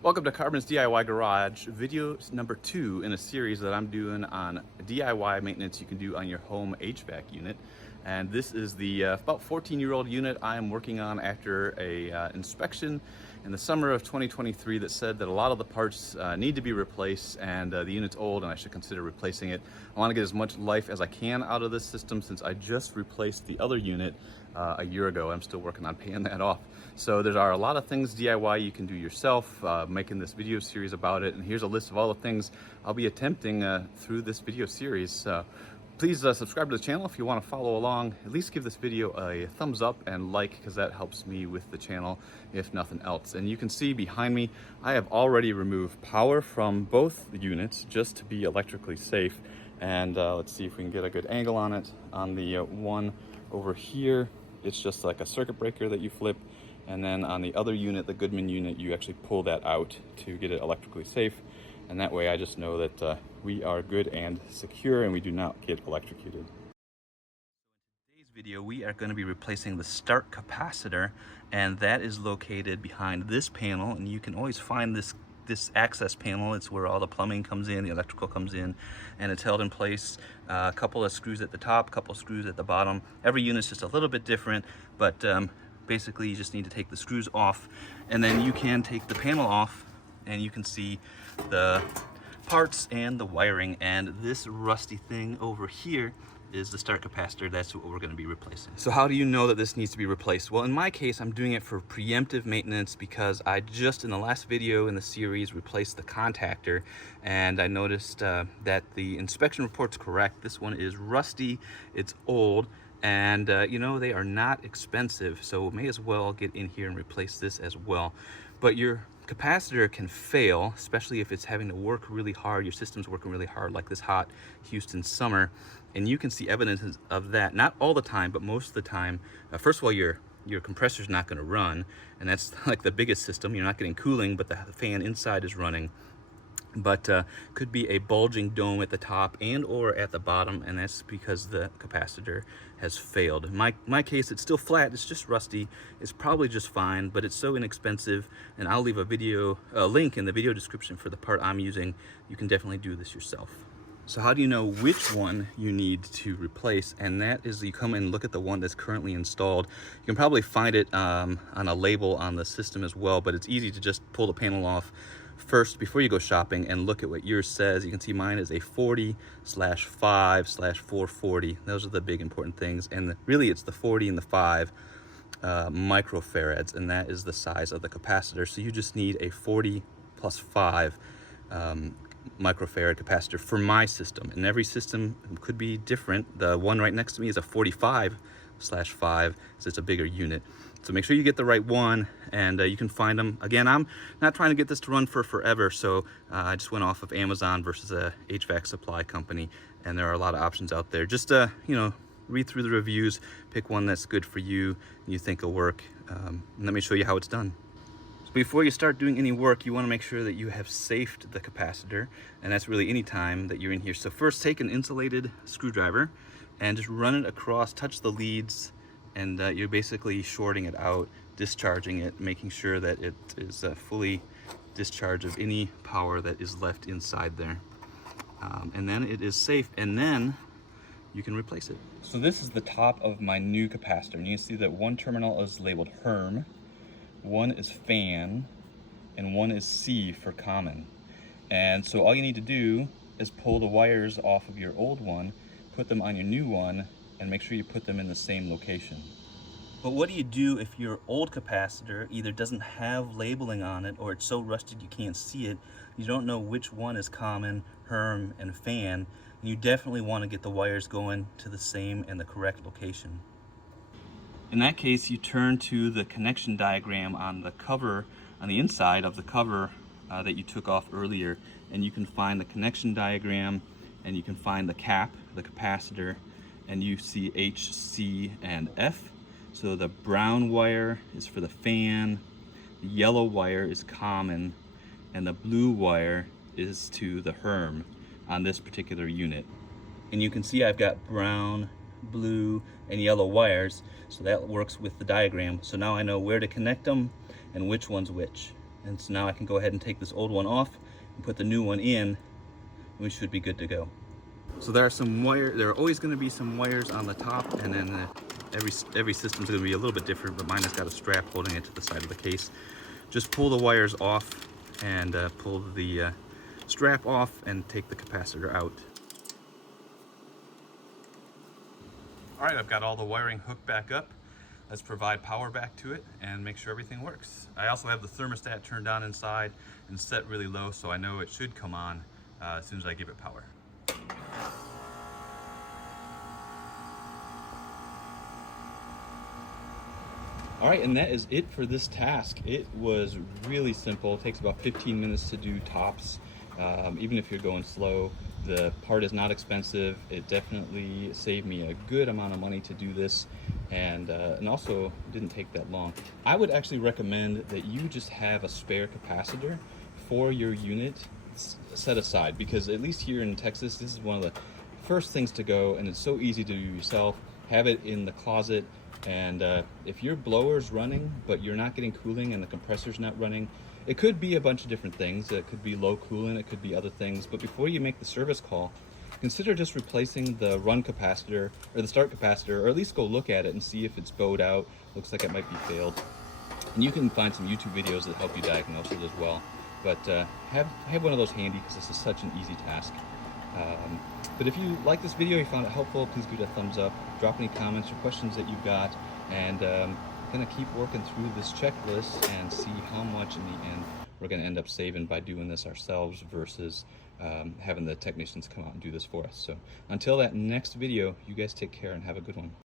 Welcome to Carbon's DIY Garage, video number 2 in a series that I'm doing on DIY maintenance you can do on your home HVAC unit. And this is the about 14-year-old unit I am working on after a inspection in the summer of 2023 that said that a lot of the parts need to be replaced, and the unit's old and I should consider replacing it. I want to get as much life as I can out of this system since I just replaced the other unit a year ago. I'm still working on paying that off. So there are a lot of things DIY you can do yourself, making this video series about it. And here's a list of all the things I'll be attempting through this video series. Please subscribe to the channel if you want to follow along. At least give this video a thumbs up and like, because that helps me with the channel, if nothing else. And you can see behind me, I have already removed power from both units just to be electrically safe. And let's see if we can get a good angle on it. On the one over here, it's just like a circuit breaker that you flip. And then on the other unit, the Goodman unit, you actually pull that out to get it electrically safe. And that way I just know that we are good and secure and we do not get electrocuted. In today's video, we are going to be replacing the start capacitor, and that is located behind this panel. And you can always find this access panel. It's where all the plumbing comes in, the electrical comes in, and it's held in place. A couple of screws at the top, a couple of screws at the bottom. Every unit's just a little bit different, but basically you just need to take the screws off, and then you can take the panel off and you can see the parts and the wiring. And this rusty thing over here is the start capacitor. That's what we're going to be replacing. So how do you know that this needs to be replaced? Well, in my case, I'm doing it for preemptive maintenance because I just in the last video in the series replaced the contactor, and I noticed that the inspection report's correct. This one is rusty, it's old, and you know, they are not expensive, so may as well get in here and replace this as well. But your capacitor can fail, especially if it's having to work really hard. Your system's working really hard like this hot Houston summer, and you can see evidence of that, not all the time, but most of the time. First of all, your compressor's not going to run, and that's like the biggest system. You're not getting cooling, but the fan inside is running. But could be a bulging dome at the top and or at the bottom, and that's because the capacitor has failed. In my case, it's still flat, it's just rusty. It's probably just fine, but it's so inexpensive, and I'll leave a link in the video description for the part I'm using. You can definitely do this yourself. So how do you know which one you need to replace? And that is, you come and look at the one that's currently installed. You can probably find it on a label on the system as well, but it's easy to just pull the panel off first before you go shopping and look at what yours says. You can see mine is a 40/5/440. Those are the big important things, and really it's the 40 and the 5 microfarads, and that is the size of the capacitor. So you just need a 40 plus 5 microfarad capacitor for my system, and every system could be different. The one right next to me is a 45/5, so it's a bigger unit. So make sure you get the right one, and you can find them. Again, I'm not trying to get this to run for forever, so I just went off of Amazon versus a HVAC supply company, and there are a lot of options out there. Just you know, read through the reviews, pick one that's good for you and you think will work, and let me show you how it's done. So before you start doing any work, you want to make sure that you have safed the capacitor, and that's really any time that you're in here. So first, take an insulated screwdriver and just run it across, touch the leads, and you're basically shorting it out, discharging it, making sure that it is fully discharged of any power that is left inside there. And then it is safe, and then you can replace it. So this is the top of my new capacitor, and you can see that one terminal is labeled HERM, one is fan, and one is C for common. And so all you need to do is pull the wires off of your old one, put them on your new one, and make sure you put them in the same location. But what do you do if your old capacitor either doesn't have labeling on it, or it's so rusted you can't see it? You don't know which one is common, HERM, and fan, and you definitely want to get the wires going to the same and the correct location. In that case, you turn to the connection diagram on the cover, on the inside of the cover that you took off earlier, and you can find the connection diagram, and you can find the cap, the capacitor, and you see H, C, and F. So the brown wire is for the fan, the yellow wire is common, and the blue wire is to the HERM on this particular unit. And you can see I've got brown, blue, and yellow wires, so that works with the diagram. So now I know where to connect them and which one's which. And so now I can go ahead and take this old one off and put the new one in. We should be good to go. So there are always going to be some wires on the top, and then every system is going to be a little bit different, but mine has got a strap holding it to the side of the case. Just pull the wires off and pull the strap off and take the capacitor out. All right, I've got all the wiring hooked back up. Let's provide power back to it and make sure everything works. I also have the thermostat turned on inside and set really low, so I know it should come on as soon as I give it power. All right, and that is it for this task. It was really simple. It takes about 15 minutes to do tops. Even if you're going slow, the part is not expensive. It definitely saved me a good amount of money to do this, and also didn't take that long. I would actually recommend that you just have a spare capacitor for your unit set aside, because at least here in Texas, this is one of the first things to go, and it's so easy to do yourself. Have it in the closet, and if your blower's running but you're not getting cooling and the compressor's not running, it could be a bunch of different things. It could be low coolant, it could be other things, but before you make the service call, consider just replacing the run capacitor or the start capacitor, or at least go look at it and see if it's bowed out. Looks like it might be failed. And you can find some YouTube videos that help you diagnose it as well. But have one of those handy, because this is such an easy task. But if you like this video, you found it helpful, please give it a thumbs up. Drop any comments or questions that you've got, and gonna keep working through this checklist and see how much in the end we're gonna end up saving by doing this ourselves versus having the technicians come out and do this for us. So until that next video, you guys take care and have a good one.